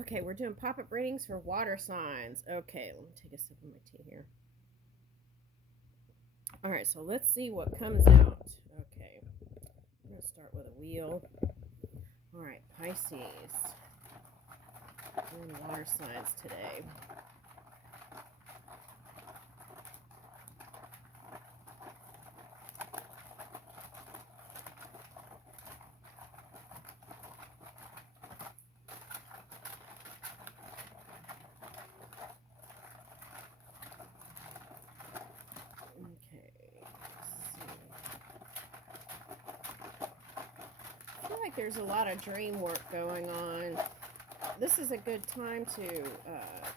Okay, we're doing pop-up readings for water signs. Okay, let me take a sip of my tea here. All right, so let's see what comes out. Okay, I'm going to start with a wheel. All right, Pisces. Doing water signs today. Okay, let's see. I feel like there's a lot of dream work going on. This is a good time to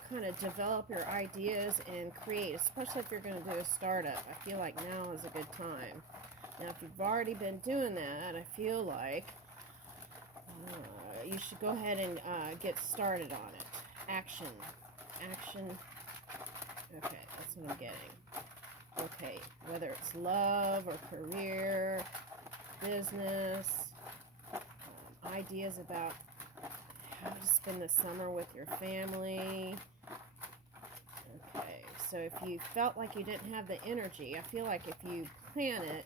kind of develop your ideas and create, especially if you're going to do a startup. I feel like now is a good time. Now, if you've already been doing that, I feel like you should go ahead and get started on it. Action. Action. Okay, that's what I'm getting. Okay, whether it's love or career, business, ideas about how to spend the summer with your family. Okay, so if you felt like you didn't have the energy, I feel like if you plan it,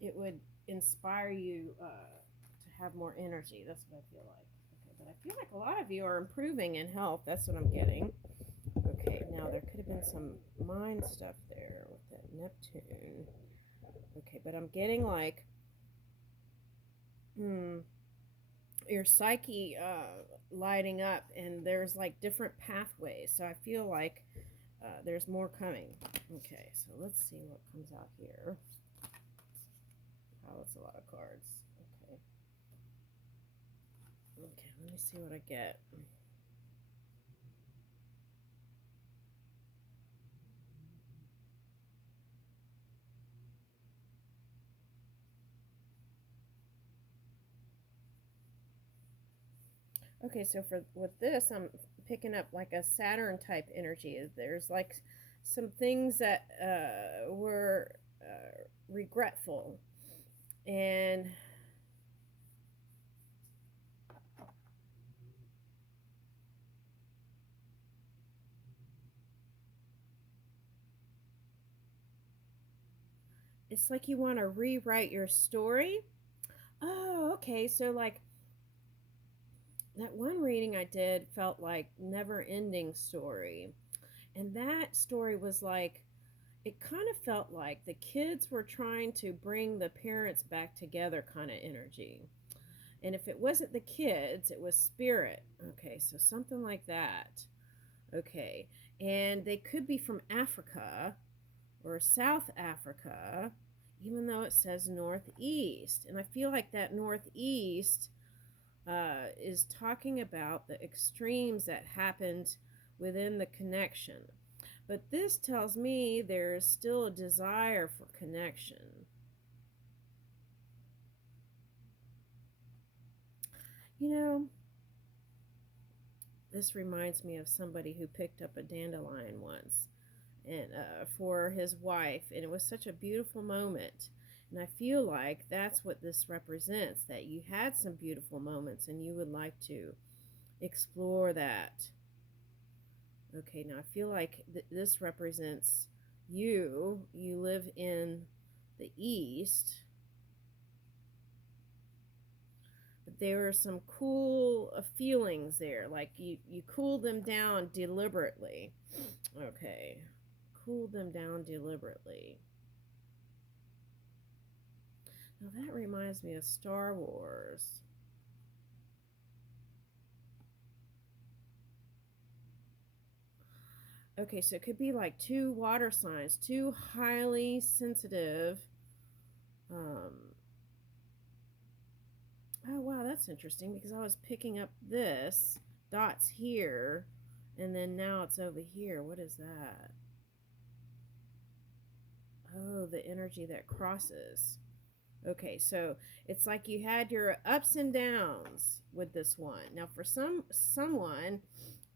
it would inspire you to have more energy. That's what I feel like. Okay, but I feel like a lot of you are improving in health. That's what I'm getting. Okay, now there could have been some mind stuff there with that Neptune. Okay, but I'm getting like, your psyche lighting up, and there's like different pathways. So I feel like there's more coming. Okay, so let's see what comes out here. Oh, that's a lot of cards. Okay. Okay, let me see what I get. Okay, so for with this, I'm picking up like a Saturn type energy. There's like some things that were regretful, and it's like you want to rewrite your story. Oh, okay. So like that one reading I did felt like never ending story. And that story was like, it kind of felt like the kids were trying to bring the parents back together kind of energy. And if it wasn't the kids, it was spirit. Okay, so something like that. Okay, and they could be from Africa or South Africa, even though it says Northeast. And I feel like that Northeast is talking about the extremes that happened within the connection. But this tells me there's still a desire for connection. You know, this reminds me of somebody who picked up a dandelion once and for his wife, and it was such a beautiful moment. And I feel like that's what this represents, that you had some beautiful moments and you would like to explore that. Okay, now I feel like this represents you. You live in the East, but there were some cool feelings there. Like you cooled them down deliberately. Okay, cooled them down deliberately. Now that reminds me of Star Wars. Okay, so it could be like two water signs, two highly sensitive. Um, oh, wow, that's interesting because I was picking up this dots here, and then now it's over here. What is that? Oh, the energy that crosses. Okay, so it's like you had your ups and downs with this one. Now, for someone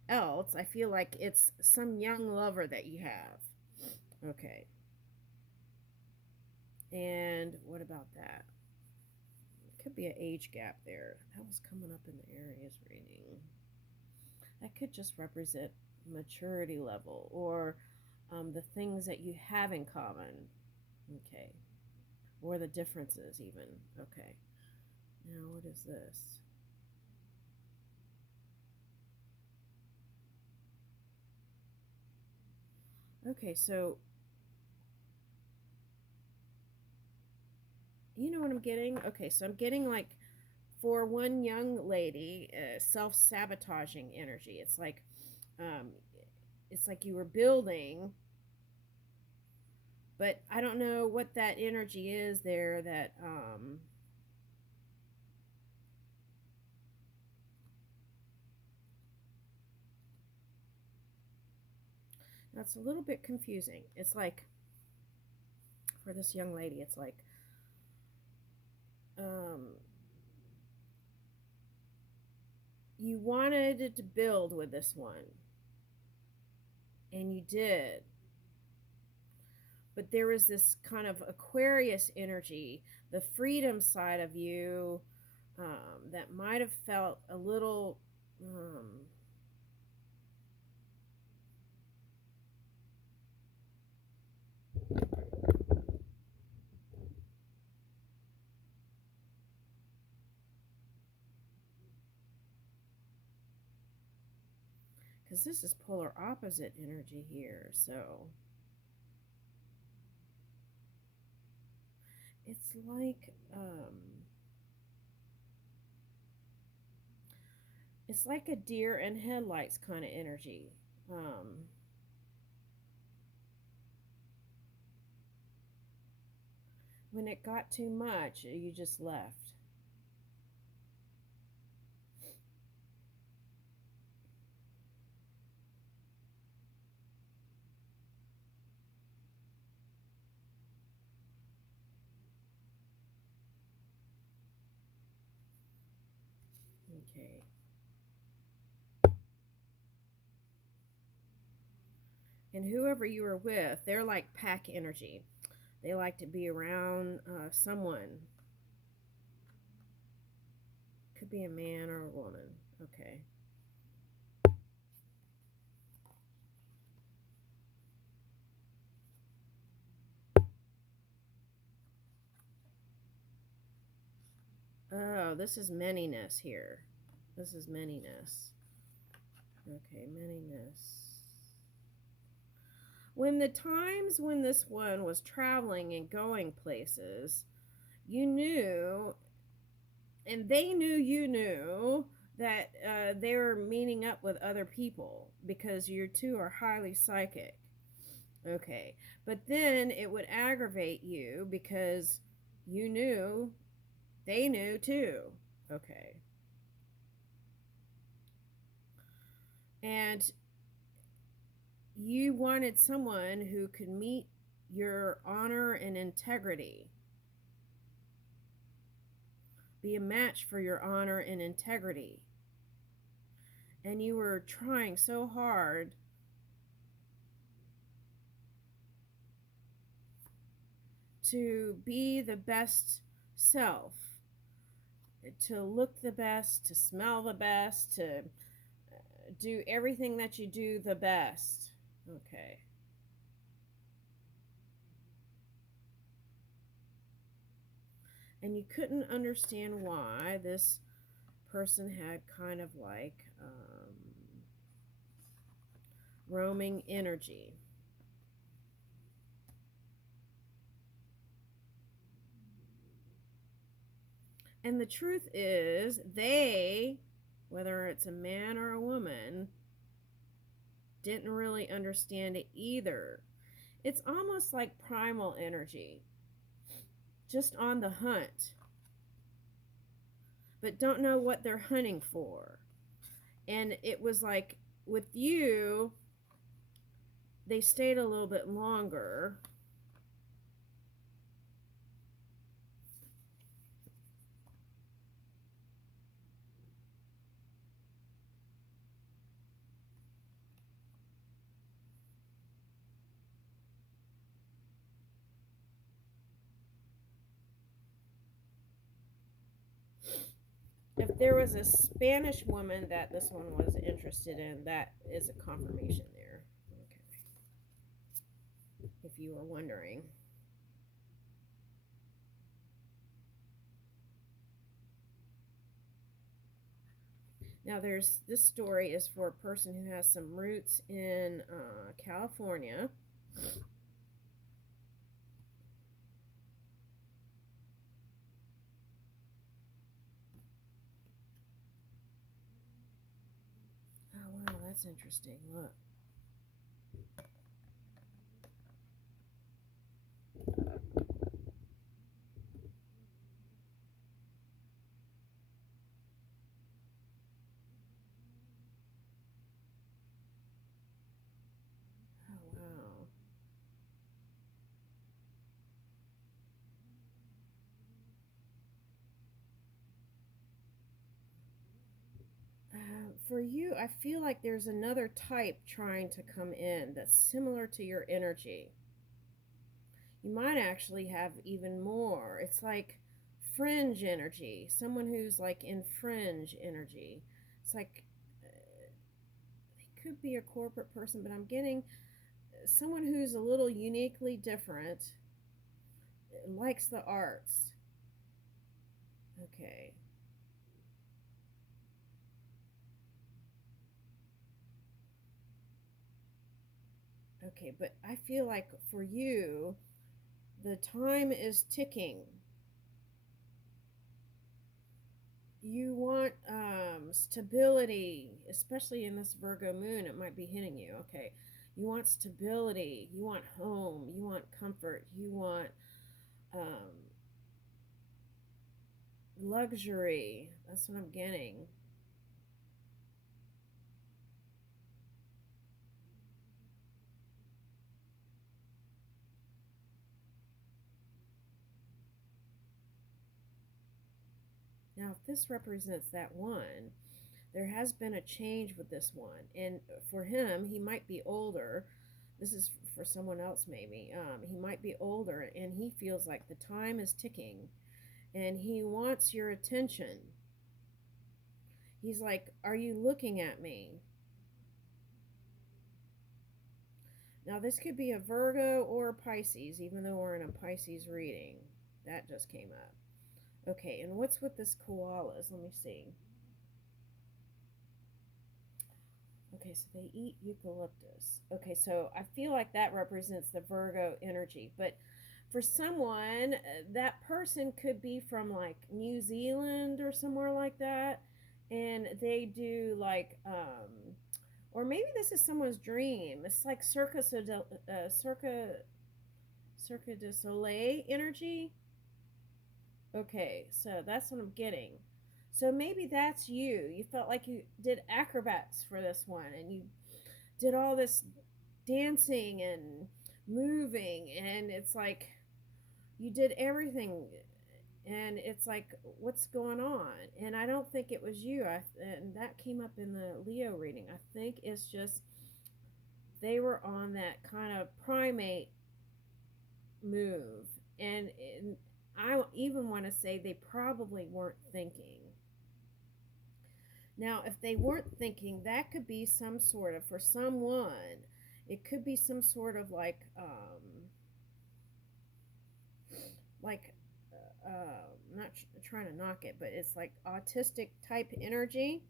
else, I feel like it's some young lover that you have. Okay. And what about that? Could be an age gap there. That was coming up in the Aries That could just represent maturity level or the things that you have in common. Okay. Or the differences, even. Okay. Now, what is this? Okay, so you know what I'm getting? Okay, so I'm getting like for one young lady, self-sabotaging energy. Um, it's like you were building, but I don't know what that energy is there. That's a little bit confusing. It's like for this young lady, it's like um, you wanted to build with this one, and you did. But there was this kind of Aquarius energy, the freedom side of you, that might have felt a little. Because this is polar opposite energy here, so it's like it's like a deer in headlights kind of energy. When it got too much, you just left. Okay. And whoever you were with, they're like pack energy. They like to be around someone. Could be a man or a woman. Okay. Oh, this is manyness here. This is manyness. Okay, manyness. When the times when this one was traveling and going places, you knew, and they knew you knew, that they were meeting up with other people because you two are highly psychic. Okay. But then it would aggravate you because you knew they knew too. Okay. And you wanted someone who could meet your honor and integrity, be a match for your honor and integrity. And you were trying so hard to be the best self, to look the best, to smell the best, to do everything that you do the best. Okay. And you couldn't understand why this person had kind of like roaming energy. And the truth is, they, whether it's a man or a woman, didn't really understand it either. It's almost like primal energy, just on the hunt, but don't know what they're hunting for. And it was like with you, they stayed a little bit longer. If there was a Spanish woman that this one was interested in, that is a confirmation there. Okay. If you were wondering. Now, this story is for a person who has some roots in California. Oh, wow, that's interesting. Look. Oh, wow. For you, I feel like there's another type trying to come in that's similar to your energy. You might actually have even more. It's like fringe energy, someone who's like in fringe energy. It's like it could be a corporate person, but I'm getting someone who's a little uniquely different, likes the arts. Okay. Okay, but I feel like for you, the time is ticking. You want stability, especially in this Virgo moon. It might be hitting you. Okay. You want stability. You want home. You want comfort. You want um, luxury. That's what I'm getting. Now, if this represents that one, there has been a change with this one. And for him, he might be older. This is for someone else, maybe. He might be older and he feels like the time is ticking and he wants your attention. He's like, "Are you looking at me?" Now, this could be a Virgo or a Pisces, even though we're in a Pisces reading. That just came up. Okay, and what's with this koalas? Let me see. Okay, so they eat eucalyptus. Okay, so I feel like that represents the Virgo energy. But for someone, that person could be from like New Zealand or somewhere like that. And they do like, or maybe this is someone's dream. It's like Cirque du Soleil energy. Okay, so that's what I'm getting. So maybe that's you. You felt like you did acrobats for this one and you did all this dancing and moving, and it's like you did everything, and it's like, what's going on? And I don't think it was you. And that came up in the Leo reading. I think it's just they were on that kind of primate move, and I even want to say they probably weren't thinking. Now, if they weren't thinking, that could be some sort of, for someone, it could be some sort of like, not trying to knock it, but it's like autistic type energy.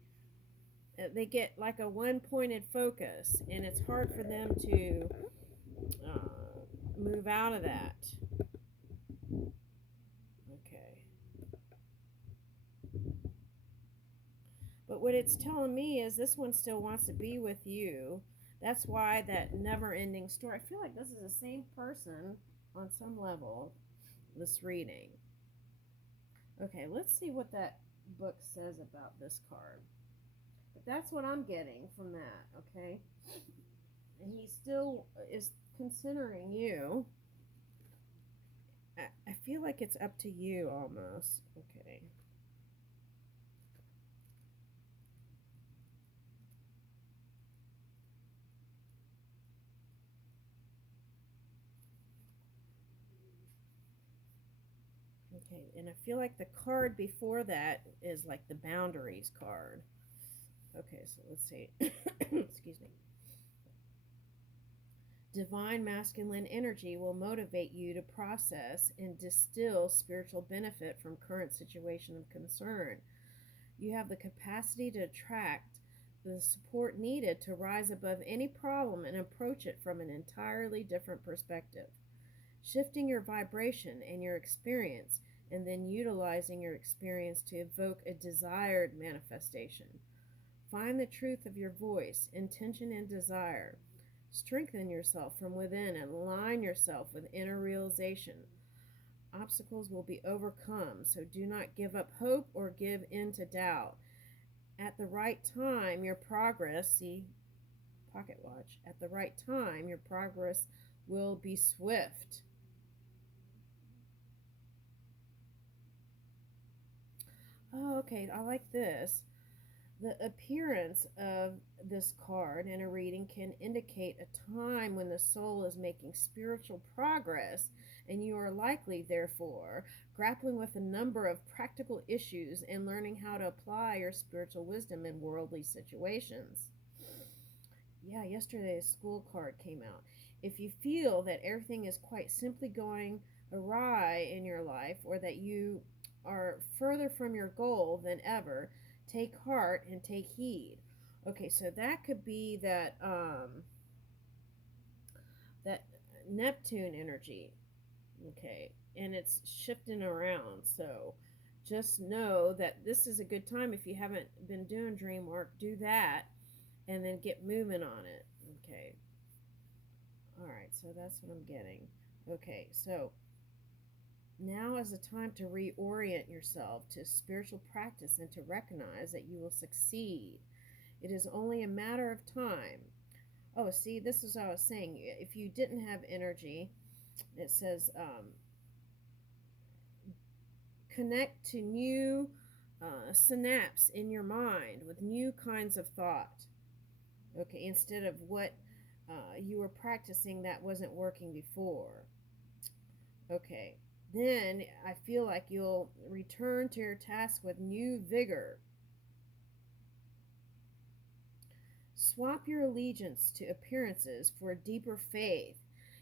They get like a one pointed focus, and it's hard for them to move out of that. Okay. But what it's telling me is this one still wants to be with you. That's why that never ending story. I feel like this is the same person on some level, this reading. Okay, let's see what that book says about this card. But that's what I'm getting from that, okay? And he still is considering you. I feel like it's up to you almost. Okay. Okay, and I feel like the card before that is like the boundaries card. Okay, so let's see. Excuse me. Divine masculine energy will motivate you to process and distill spiritual benefit from current situation of concern. You have the capacity to attract the support needed to rise above any problem and approach it from an entirely different perspective. Shifting your vibration and your experience, and then utilizing your experience to evoke a desired manifestation. Find the truth of your voice, intention, and desire. Strengthen yourself from within and align yourself with inner realization. Obstacles will be overcome, so do not give up hope or give in to doubt. At the right time, your progress, see, pocket watch, at the right time, your progress will be swift. Oh, okay, I like this. The appearance of this card in a reading can indicate a time when the soul is making spiritual progress, and you are likely, therefore, grappling with a number of practical issues and learning how to apply your spiritual wisdom in worldly situations. Yeah, yesterday a school card came out. If you feel that everything is quite simply going awry in your life, or that you are further from your goal than ever, take heart and take heed. Okay, so that could be that Neptune energy. Okay, and it's shifting around. So just know that this is a good time. If you haven't been doing dream work, do that and then get moving on it. Okay. All right, so that's what I'm getting. Okay, so now is the time to reorient yourself to spiritual practice and to recognize that you will succeed. It is only a matter of time. Oh, see, this is what I was saying. If you didn't have energy, it says connect to new synapse in your mind with new kinds of thought. Okay, instead of what you were practicing that wasn't working before. Okay, then I feel like you'll return to your task with new vigor. Swap your allegiance to appearances for a deeper faith.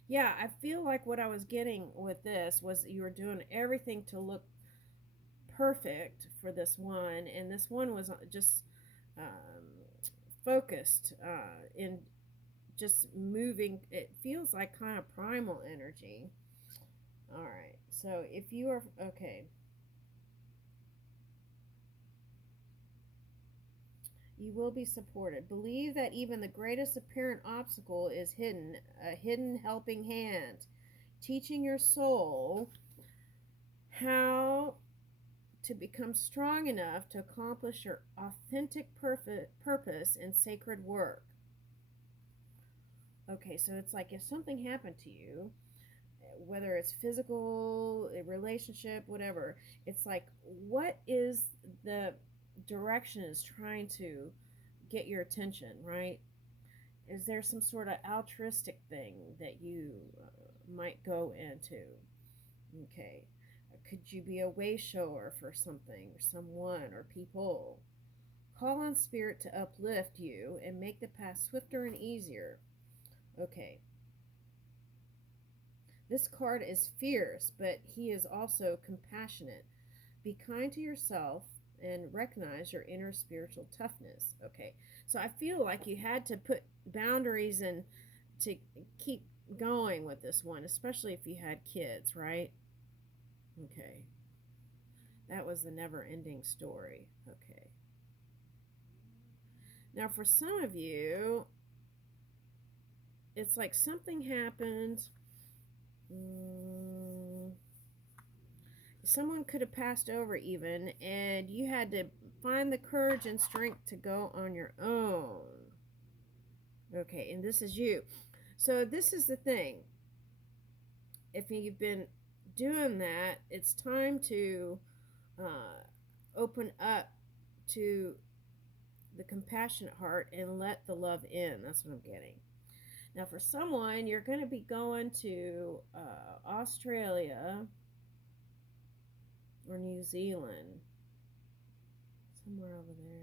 Yeah, I feel like what I was getting with this was you were doing everything to look perfect for this one, and this one was just focused in just moving. It feels like kind of primal energy. All right, so if you are okay, you will be supported. Believe that even the greatest apparent obstacle is hidden, a hidden helping hand, teaching your soul how to become strong enough to accomplish your authentic purpose and sacred work. Okay, so it's like if something happened to you, whether it's physical, a relationship, whatever, it's like, what is the direction is trying to get your attention, right? Is there some sort of altruistic thing that you might go into? Okay. Could you be a way shower for something or someone or people? Call on spirit to uplift you and make the path swifter and easier. Okay. This card is fierce, but he is also compassionate. Be kind to yourself and recognize your inner spiritual toughness. Okay, so I feel like you had to put boundaries and to keep going with this one, especially if you had kids, right? Okay, that was the never ending story. Okay, now for some of you, it's like something happened. Someone could have passed over even, and you had to find the courage and strength to go on your own. Okay, and this is you. So this is the thing. If you've been doing that, it's time to open up to the compassionate heart and let the love in. That's what I'm getting. Now, for someone, you're going to be going to Australia or New Zealand. Somewhere over there.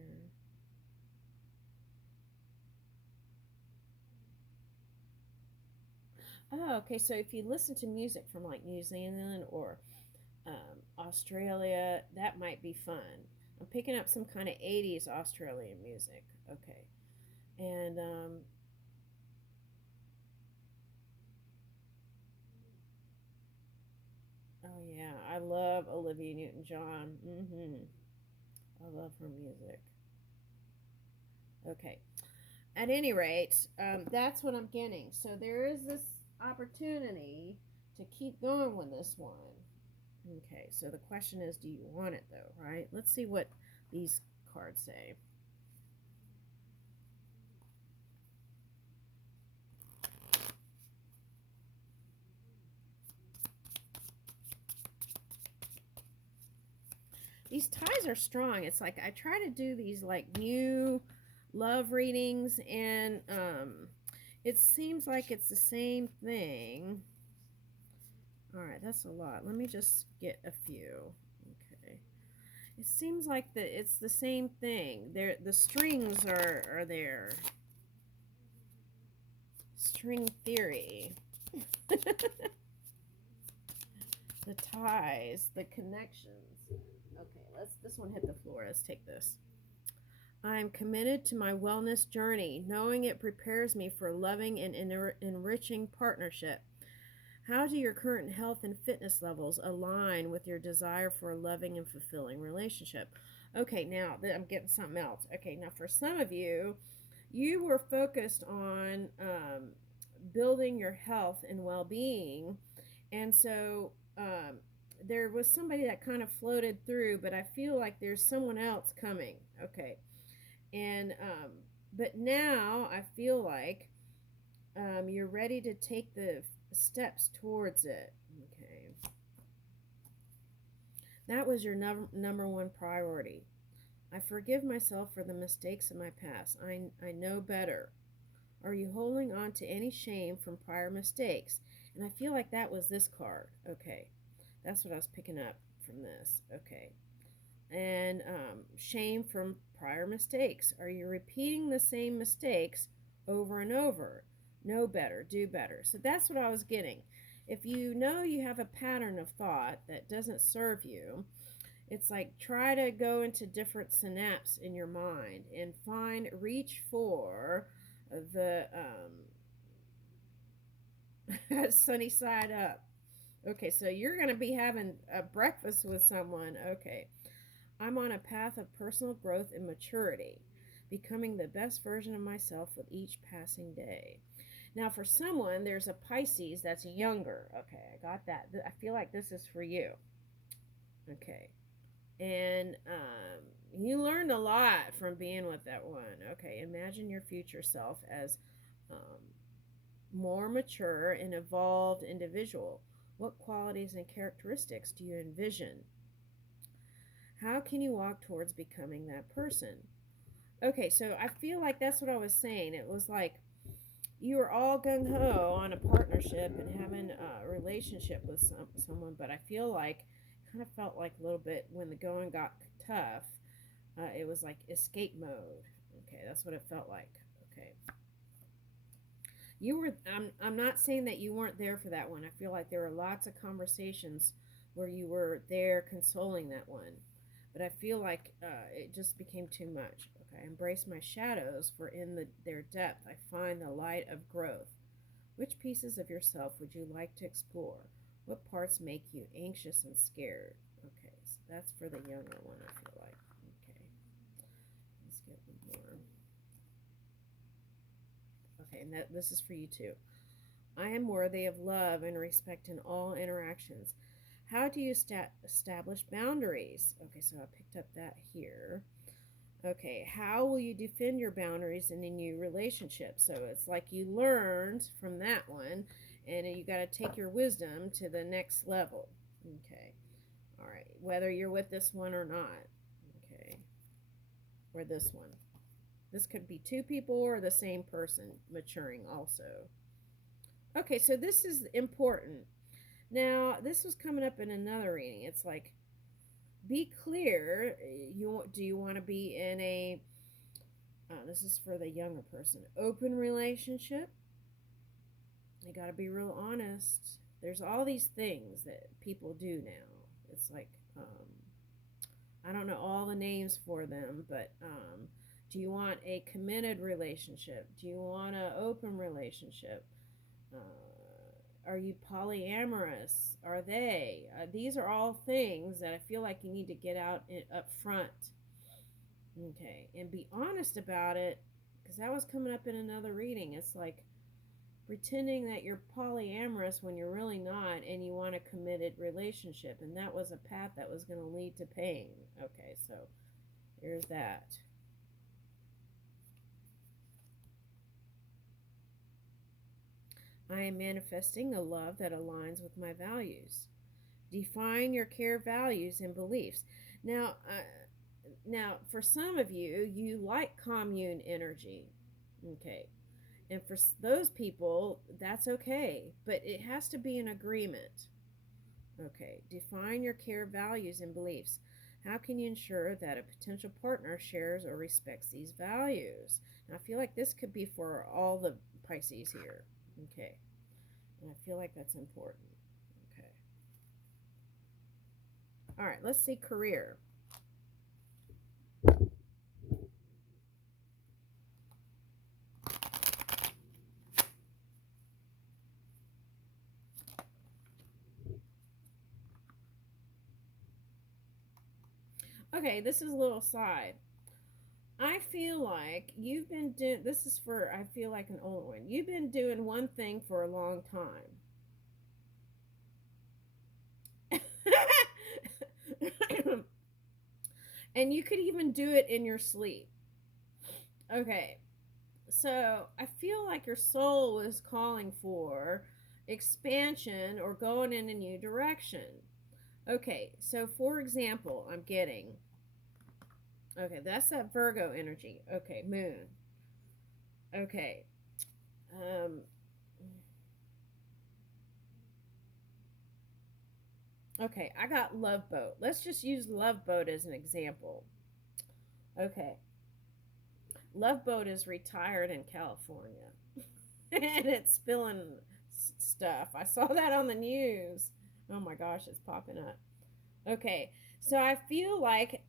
Oh, okay. So if you listen to music from like New Zealand or Australia, that might be fun. I'm picking up some kind of 80s Australian music. Okay. And oh yeah, I love Olivia Newton-John. I love her music. Okay. At any rate, that's what I'm getting. So there is this opportunity to keep going with this one. Okay, so the question is, do you want it though, right? Let's see what these cards say. These ties are strong. It's like I try to do these like new love readings, and it seems like it's the same thing. All right, that's a lot. Let me just get a few. Okay. It seems like it's the same thing. The strings are there. String theory. The ties, the connections. Okay, this one hit the floor. Let's take this. I am committed to my wellness journey, knowing it prepares me for loving and enriching partnership. How do your current health and fitness levels align with your desire for a loving and fulfilling relationship? Okay, now I'm getting something else. Okay, now for some of you, you were focused on building your health and well being, and so there was somebody that kind of floated through, but I feel like there's someone else coming. Okay, and but now I feel like you're ready to take the steps towards it. Okay, that was your number one priority. I forgive myself for the mistakes of my past. I know better. Are you holding on to any shame from prior mistakes? And I feel like that was this card. Okay, that's what I was picking up from this. Okay, and shame from prior mistakes. Are you repeating the same mistakes over and over? Know better, do better. So that's what I was getting. If you know you have a pattern of thought that doesn't serve you, it's like try to go into different synapses in your mind and reach for the sunny side up. Okay, so you're going to be having a breakfast with someone. Okay, I'm on a path of personal growth and maturity, becoming the best version of myself with each passing day. Now, for someone, there's a Pisces that's younger. Okay, I got that. I feel like this is for you. Okay, and you learned a lot from being with that one. Okay, imagine your future self as um, more mature and evolved individual. What qualities and characteristics do you envision? How can you walk towards becoming that person? Okay, so I feel like that's what I was saying. It was like you were all gung ho on a partnership and having a relationship with someone, but I feel like kind of felt like a little bit when the going got tough, it was like escape mode. Okay, that's what it felt like. Okay, you were. I'm not saying that you weren't there for that one. I feel like there were lots of conversations where you were there consoling that one, but I feel like it just became too much. Okay, I embrace my shadows, for in their depth I find the light of growth. Which pieces of yourself would you like to explore? What parts make you anxious and scared? Okay, so that's for the younger one, I feel like. Okay, let's get one more. Okay, and this is for you too. I am worthy of love and respect in all interactions. How do you establish boundaries? Okay, so I picked up that here. Okay, how will you defend your boundaries in a new relationship? So it's like you learned from that one, and you got to take your wisdom to the next level. Okay, all right, whether you're with this one or not. Okay, or this one. This could be two people or the same person maturing also. Okay, so this is important. Now, this was coming up in another reading. It's like be clear. Do you want to be in a this is for the younger person, open relationship? You got to be real honest. There's all these things that people do now. It's like I don't know all the names for them, but do you want a committed relationship? Do you want an open relationship? Are you polyamorous? Are they? These are all things that I feel like you need to get out up front. Okay, and be honest about it, because that was coming up in another reading. It's like pretending that you're polyamorous when you're really not, and you want a committed relationship, and that was a path that was going to lead to pain. Okay, so there's that. I am manifesting a love that aligns with my values. Define your care values and beliefs. Now, for some of you, you like commune energy. Okay, and for those people, that's okay, but it has to be an agreement. Okay, define your care values and beliefs. How can you ensure that a potential partner shares or respects these values? Now, I feel like this could be for all the Pisces here. Okay, and I feel like that's important. Okay, all right, let's see career. Okay, this is a little side. I feel like you've been doing this is for I feel like an old one. You've been doing one thing for a long time. And you could even do it in your sleep. Okay. So, I feel like your soul is calling for expansion or going in a new direction. Okay. So, for example, I'm getting okay, that's that Virgo energy. Okay, moon. Okay. Um Okay, I got Love Boat. Let's just use Love Boat as an example. Okay, Love Boat is retired in California and it's spilling stuff. I saw that on the news. Oh my gosh, it's popping up. Okay, so I feel like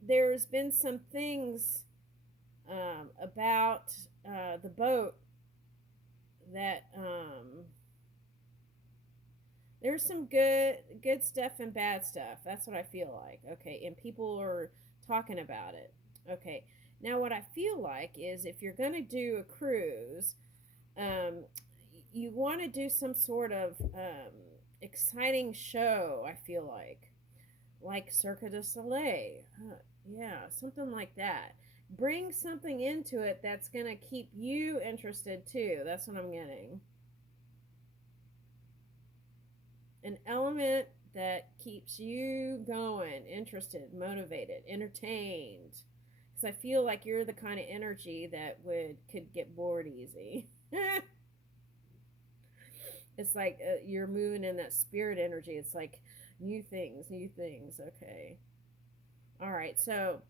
there's been some things about the boat that there's some good stuff and bad stuff. That's what I feel like. Okay, and people are talking about it. Okay, now what I feel like is if you're going to do a cruise, um, you want to do some sort of exciting show. I feel like Cirque du Soleil. Yeah, something like that. Bring something into it that's going to keep you interested too. That's what I'm getting. An element that keeps you going, interested, motivated, entertained. Because I feel like you're the kind of energy that could get bored easy. It's like you're moving in that spirit energy. It's like new things, new things. Okay. All right. So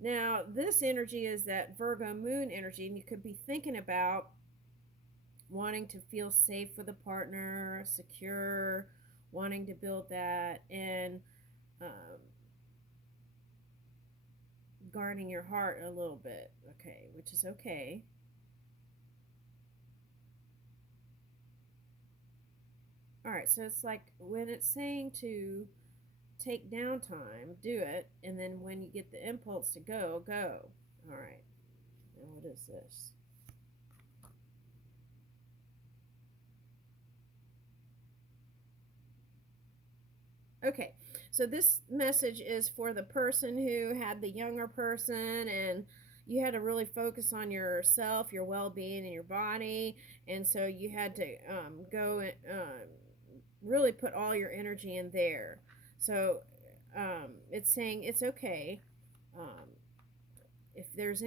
now this energy is that Virgo moon energy, and you could be thinking about wanting to feel safe with a partner, secure, wanting to build that, and um, guarding your heart a little bit. Okay, which is okay. All right, so it's like when it's saying to take downtime, do it, and then when you get the impulse to go, go. All right, now what is this? Okay, so this message is for the person who had the younger person and you had to really focus on yourself, your well being, and your body. And so you had to go and really put all your energy in there. So it's saying it's okay. Um, if there's any